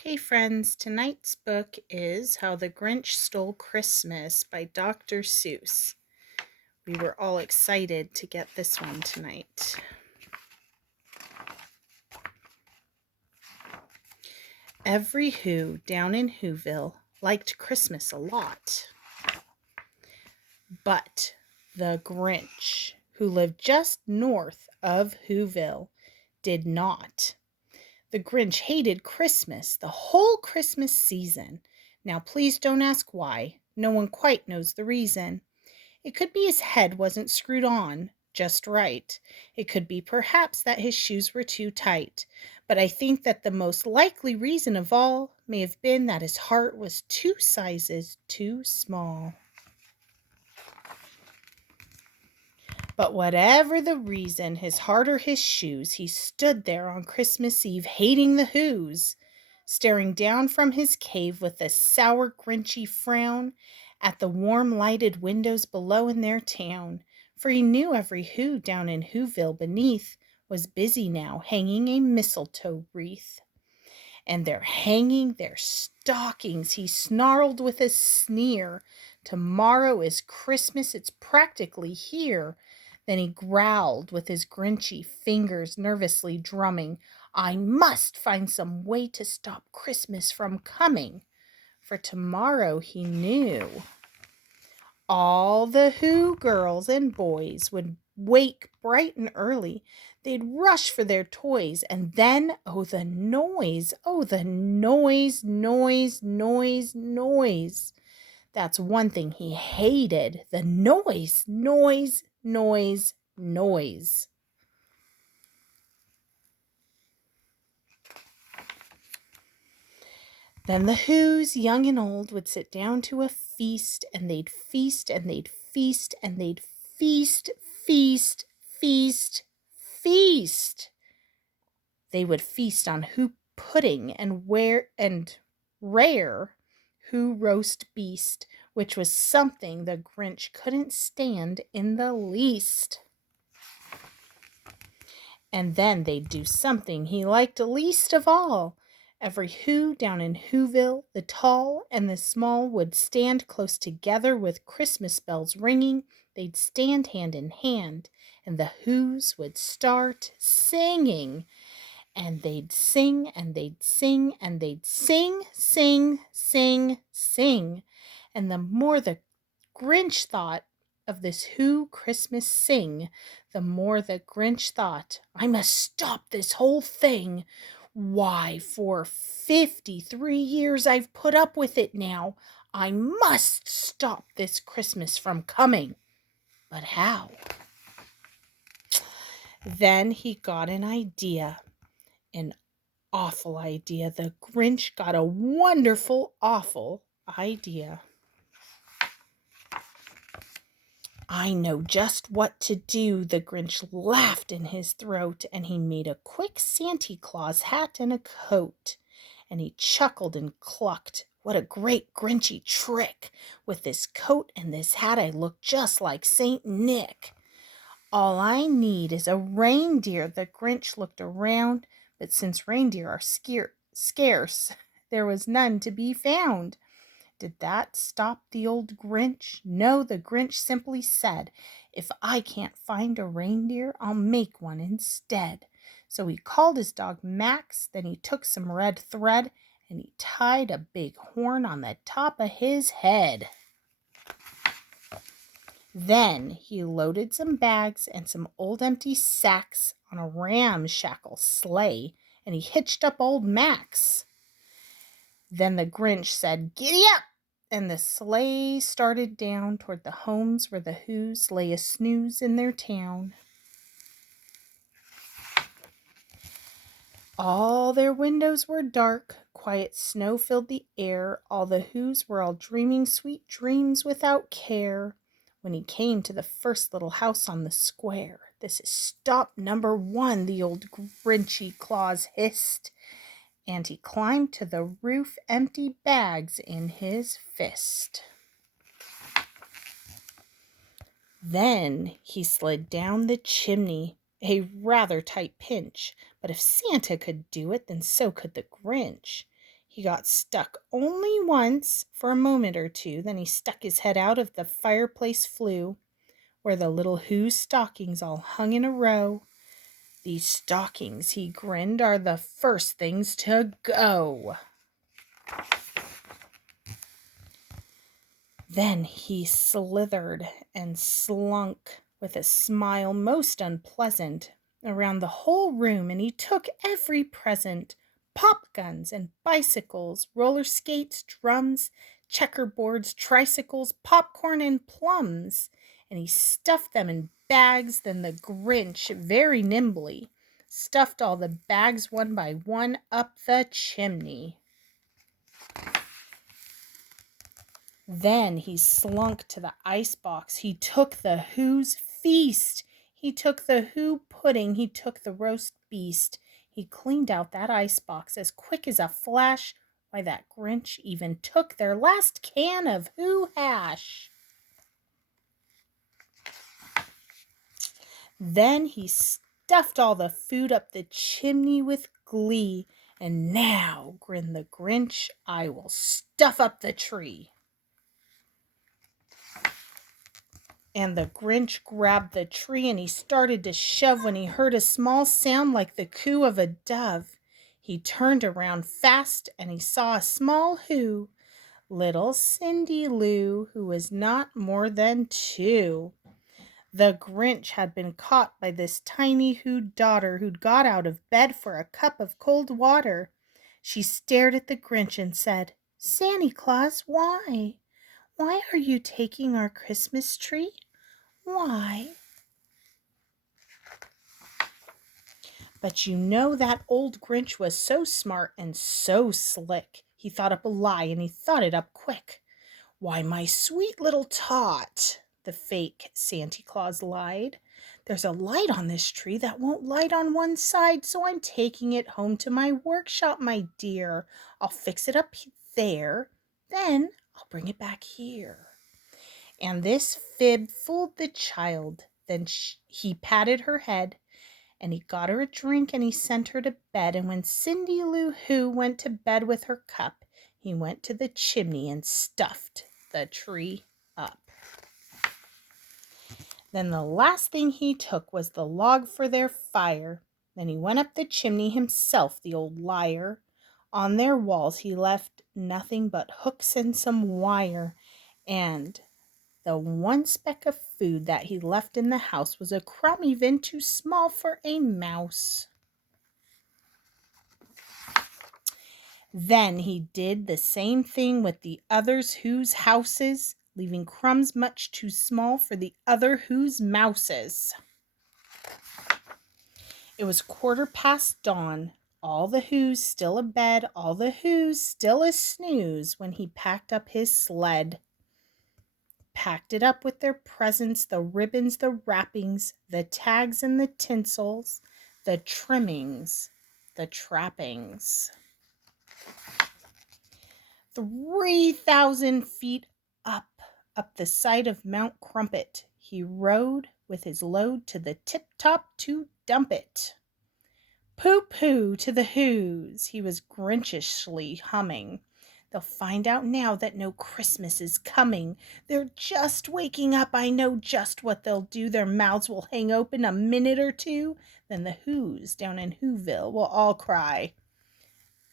Okay, friends, tonight's book is How the Grinch Stole Christmas by Dr. Seuss. We were all excited to get this one tonight. Every Who down in Whoville liked Christmas a lot. But the Grinch, who lived just north of Whoville, did not. The Grinch hated Christmas, the whole Christmas season. Now, please don't ask why. No one quite knows the reason. It could be his head wasn't screwed on just right. It could be perhaps that his shoes were too tight. But I think that the most likely reason of all may have been that his heart was 2 sizes too small. But whatever the reason, his heart or his shoes, he stood there on Christmas Eve hating the Whos, staring down from his cave with a sour, grinchy frown at the warm lighted windows below in their town, for he knew every Who down in Whoville beneath was busy now hanging a mistletoe wreath. And they're hanging their stockings, he snarled with a sneer. Tomorrow is Christmas, it's practically here. Then he growled with his grinchy fingers nervously drumming, I must find some way to stop Christmas from coming. For tomorrow, he knew, all the Who girls and boys would wake bright and early. They'd rush for their toys, and then, oh, the noise, noise. That's one thing he hated, the noise. Then the Whos, young and old, would sit down to a feast, and they'd feast, and they'd feast, and they'd feast. They would feast on Who pudding and rare Who roast beast, which was something the Grinch couldn't stand in the least. And then they'd do something he liked least of all. Every Who down in Whoville, the tall and the small, would stand close together with Christmas bells ringing. They'd stand hand in hand, and the Whos would start singing. And they'd sing, and they'd sing, and they'd sing. And the more the Grinch thought of this Who Christmas sing, the more the Grinch thought, I must stop this whole thing. Why, for 53 years I've put up with it now. I must stop this Christmas from coming. But how? Then he got an idea. An awful idea. The Grinch got a wonderful, awful idea. I know just what to do, the Grinch laughed in his throat, and he made a quick Santa Claus hat and a coat. And he chuckled and clucked, what a great Grinchy trick! With this coat and this hat I look just like Saint Nick. All I need is a reindeer. The Grinch looked around, but since reindeer are scarce, there was none to be found. Did that stop the old Grinch? No, the Grinch simply said, if I can't find a reindeer, I'll make one instead. So he called his dog Max, then he took some red thread, and he tied a big horn on the top of his head. Then he loaded some bags and some old empty sacks on a ramshackle sleigh, and he hitched up old Max. Then the Grinch said, giddy up! And the sleigh started down toward the homes where the Whos lay a snooze in their town. All their windows were dark, quiet snow filled the air, all the Whos were all dreaming sweet dreams without care. When he came to the first little house on the square, this is stop number 1, the old Grinchy Claus hissed. And he climbed to the roof, empty bags in his fist. Then he slid down the chimney, a rather tight pinch, but if Santa could do it, then so could the Grinch. He got stuck only once for a moment or two, then he stuck his head out of the fireplace flue, where the little Who's stockings all hung in a row. These stockings, he grinned, are the first things to go. Then he slithered and slunk with a smile most unpleasant around the whole room, and he took every present: pop guns and bicycles, roller skates, drums, checkerboards, tricycles, popcorn, and plums, and he stuffed them in bags. Then the Grinch, very nimbly, stuffed all the bags one by one up the chimney. Then he slunk to the icebox. He took the Who's feast. He took the Who pudding. He took the roast beast. He cleaned out that icebox as quick as a flash. Why, that Grinch even took their last can of Who hash. Then he stuffed all the food up the chimney with glee. And now, grinned the Grinch, I will stuff up the tree. And the Grinch grabbed the tree and he started to shove when he heard a small sound like the coo of a dove. He turned around fast and he saw a small Who, little Cindy Lou, who was not more than 2. The Grinch had been caught by this tiny Who daughter who'd got out of bed for a cup of cold water. She stared at the Grinch and said, "Santa Claus, why? Why are you taking our Christmas tree? Why?" But you know that old Grinch was so smart and so slick. He thought up a lie, and he thought it up quick. "Why, my sweet little tot," the fake Santa Claus lied, "there's a light on this tree that won't light on one side, so I'm taking it home to my workshop, my dear. I'll fix it up there, then I'll bring it back here." And this fib fooled the child. Then he patted her head, and he got her a drink, and he sent her to bed. And when Cindy Lou Who went to bed with her cup, he went to the chimney and stuffed the tree up. Then the last thing he took was the log for their fire. Then he went up the chimney himself, the old liar. On their walls he left nothing but hooks and some wire, and the one speck of food that he left in the house was a crumb even too small for a mouse. Then he did the same thing with the others Whose houses, leaving crumbs much too small for the other Whose mouses. It was 1/4 dawn, all the Whos still abed, all the Whos still a snooze, when he packed up his sled. Packed it up with their presents, the ribbons, the wrappings, the tags and the tinsels, the trimmings, the trappings. 3,000 feet up the side of Mount Crumpet, he rode with his load to the tip-top to dump it. Pooh-pooh to the Whos, he was Grinchishly humming. They'll find out now that no Christmas is coming. They're just waking up, I know just what they'll do. Their mouths will hang open a minute or two. Then the Whos down in Whoville will all cry,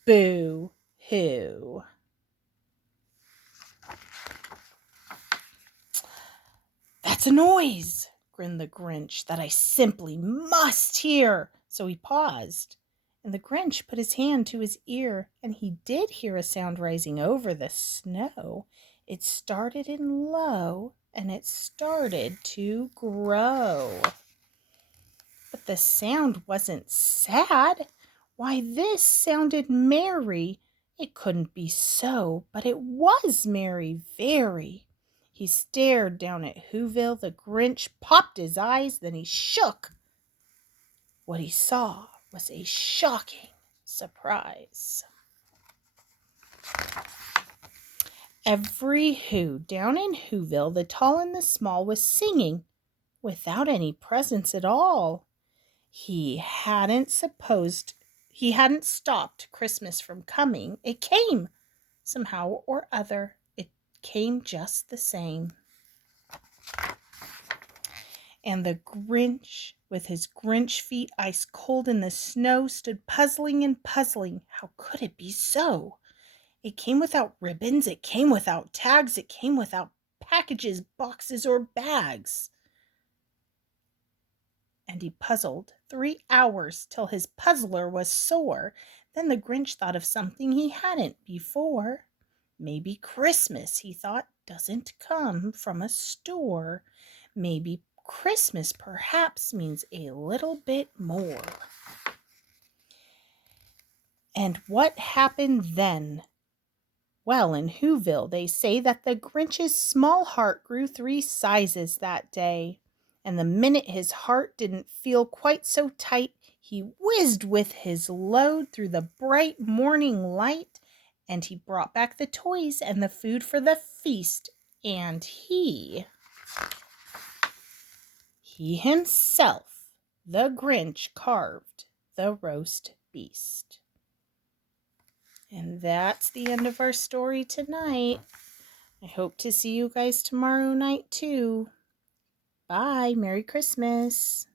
"Boo-hoo." "That's a noise," grinned the Grinch, "that I simply must hear." So he paused, and the Grinch put his hand to his ear, and he did hear a sound rising over the snow. It started in low, and it started to grow. But the sound wasn't sad. Why, this sounded merry. It couldn't be so, but it was merry, very. He stared down at Whoville. The Grinch popped his eyes, then he shook. What he saw was a shocking surprise. Every Who down in Whoville, the tall and the small, was singing without any presents at all. He hadn't supposed He hadn't stopped Christmas from coming. It came somehow or other. It came just the same. And the Grinch, with his Grinch feet ice cold in the snow, stood puzzling and puzzling. How could it be so? It came without ribbons, it came without tags, it came without packages, boxes, or bags. And he puzzled 3 hours till his puzzler was sore. Then the Grinch thought of something he hadn't before. Maybe Christmas, he thought, doesn't come from a store. Maybe Christmas perhaps means a little bit more. And what happened then? Well, in Whoville, they say that the Grinch's small heart grew 3 sizes that day. And the minute his heart didn't feel quite so tight, he whizzed with his load through the bright morning light, and he brought back the toys and the food for the feast, and he himself, the Grinch, carved the roast beast. And that's the end of our story tonight. I hope to see you guys tomorrow night too. Bye. Merry Christmas.